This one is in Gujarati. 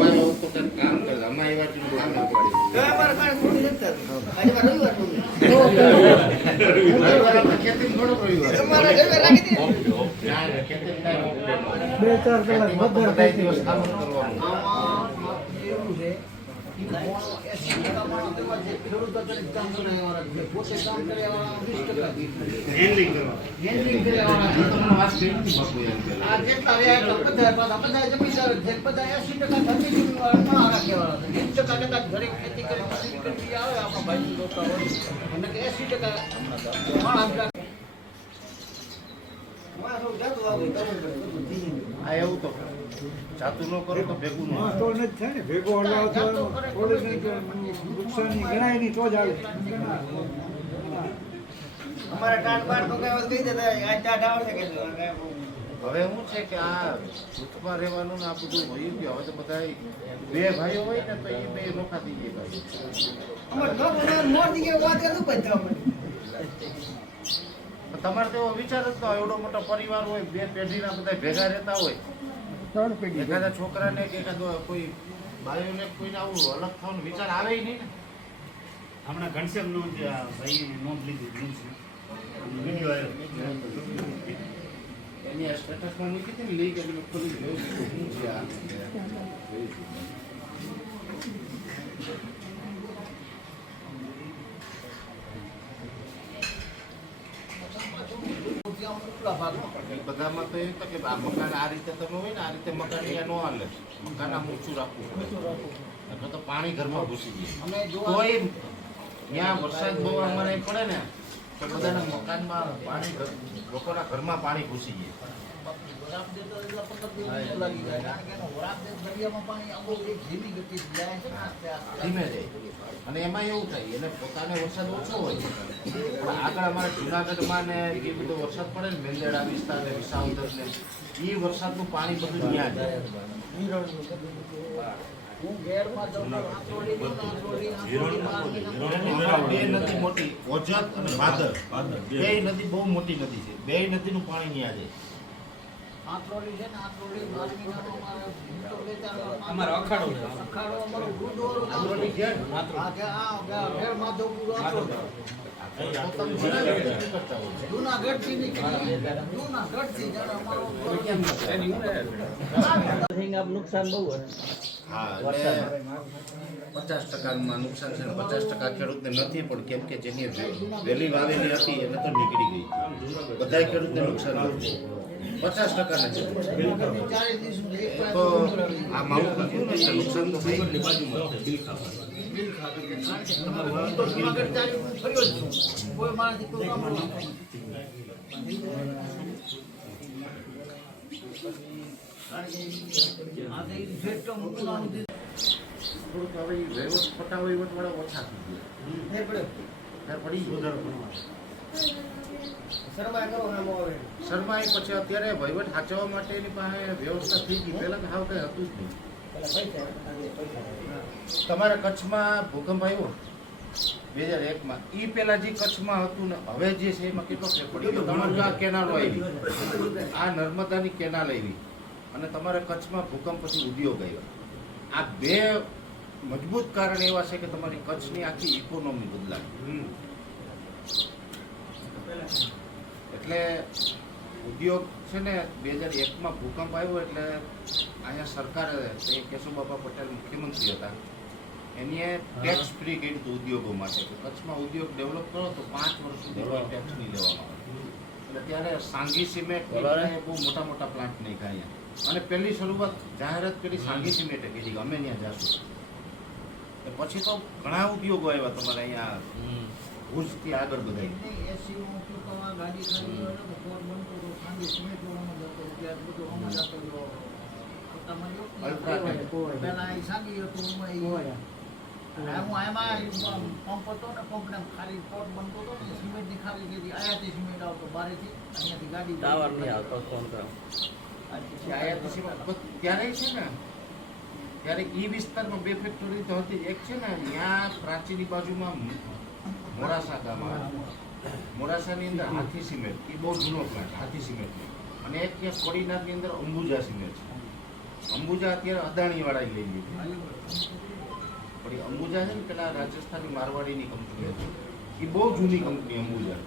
આવું તો કામ કરે. અમારે વાત કામ ન હોય. બે ચાર કલાક બધા દિવસ કામ કરવાનું. એવું તો જાતું ન કરો તો ભેગું ભેગો હલાવ તો થોડી કંઈક નુકસાની ગણાય નહીં તો જ આવે અમારા ટાટ તો કઈ કહી દેતા આ ટાટ આવડે કે હવે શું છે કે આ જૂથમાં રહેવાનું ને આ બધું વયું ગયું. હવે તો બધા બે ભાઈઓ હોય ને તો એ બે નોખા થઈ ગયા તમારે તેવો વિચાર જ હોય એવડો મોટો પરિવાર હોય બે પેઢીના બધા ભેગા રહેતા હોય. ભેગા છોકરાને કે એકાદો કોઈ ભાઈઓને કોઈને આવું અલગ થવાનો વિચાર આવે નહીં ને. હમણાં ઘનશ્યામનો જે આ ભાઈએ નોંધ લીધી ન્યૂઝ વીડિયો આવ્યો. એની આ સ્ટેટસમાં મૂકી હતી ને લીક એટલે ખોલી જોયું કે શું છે આ બધામાં તો એવું કે આ મકાન આ રીતે તમે હોય ને આ રીતે મકાન અહીંયા નો હાલે. મકાન આમ ઊંચું રાખવું એટલે તો પાણી ઘરમાં ઘૂસી જાય કોઈ ત્યાં વરસાદ બહુ અમારે પડે ને તો બધાના મકાનમાં પાણી લોકોના ઘરમાં પાણી ઘૂસી જાય. અને એમાં એવું થાય એને પોતાને વરસાદ ઓછો હોય પણ આગળ અમારે જુનાગઢમાં ને એ બધો વરસાદ પડે ને મેંદેડા વિસ્તાર ને વિસાવદર ને એ વરસાદનું પાણી બધું ત્યાં જાય બે નદી મોટી. ઓજત અને ભાદર બે નદી બહુ મોટી નદી છે. બે નદીનું પાણી ત્યાં જાય અમારો અખાડો અખાડો અમારો ગુરુદ્વારો આંધ્રોની જેમ આ કે આ ઘેર માધવપુર આખો પોતાનું જુનાગઢ નક્કી કરતા હોય જૂનાગઢથી નીકળી જૂનાગઢથી જ્યારે અમારો હવે કેમ ન થાય? નુકસાન બહુ હા પચાસ ટકામાં નુકસાન છે ને પચાસ ટકા ખેડૂતને નથી પણ કેમ કે જેની વેલી વાવેલી હતી એને તો નીકળી ગઈ. બધા ખેડૂતને નુકસાન થયું પચાસ ટકા તો આ એટલે નુકસાન તો થઈ. થોડુંક હવે વહીવટ ઓછા ગયા પડે. શર્માએ પછી અત્યારે વહીવટ સાચવવા માટેની પાસે વ્યવસ્થા થઈ ગઈ. પહેલાં તો હાવ કઈ હતું જ નહીં. તમારે કચ્છમાં ભૂકંપ આવ્યો બે હજાર એકમાં. એ પેલા જે કચ્છમાં હતું ને હવે જે છે એમાં કેટલો ફેર પડ્યો? તમારું આ કેનાલો આવી આ નર્મદાની કેનાલ આવી. અને તમારા કચ્છમાં ભૂકંપ પછી ઉદ્યોગ આવ્યો. આ બે મજબૂત કારણ એવા છે કે તમારી કચ્છની આખી ઇકોનોમી બદલાવી એટલે ઉદ્યોગ છે ને બે હજાર એકમાં ભૂકંપ આવ્યો એટલે અહીંયા સરકારે કેશુબાપા પટેલ મુખ્યમંત્રી હતા એની ટેક્સ ફ્રી કરી હતું ઉદ્યોગો માટે? કચ્છમાં ઉદ્યોગ ડેવલપ કરો તો પાંચ વર્ષ સુધી ટેક્સ નહીં લેવામાં આવે. એટલે ત્યારે સાંગી સિમેન્ટ બહુ મોટા મોટા પ્લાન્ટ નહીં અહીંયા અને પહેલી શરૂઆત જાહેરાત કરી સાંગી સિમેન્ટે કીધી કે અમે ત્યાં જાશું. પછી તો ઘણા ઉદ્યોગો આવ્યા તમારે અહીંયા. ભુજથી આગળ બધા નહીં, એસી નો ઉપયોગ કરવા ગાડી ખાલી એ એ- હું એમાં પંપ હતો ને પંપને પોટ બનતો હતો ને સિમેન્ટની ખાલી જેથી આયાતી સિમેન્ટ આવતો બારેથી અહીંયાથી ગાડી ટાવર નહીં આવતો ફોન કરો પછી સિમેન્ટ. ત્યારે છે ને ત્યારે ઈ વિસ્તારમાં બે ફેક્ટરી તો હતી. એક છે ને ત્યાં પ્રાચીની બાજુમાં મોડાસા ગામમાં મોડાસાની અંદર હાથી સિમેન્ટ, એ બહુ જૂનો પ્લાન્ટ હાથી સિમેન્ટ. અને એક ત્યાં કોડીનારની અંદર અંબુજા સિમેન્ટ છે. અંબુજા અત્યારે અદાણીવાળા લઈ લીધી. પણ અંબુજા છે ને પેલા રાજસ્થાની મારવાડીની કંપની હતી. એ બહુ જૂની કંપની અંબુજા.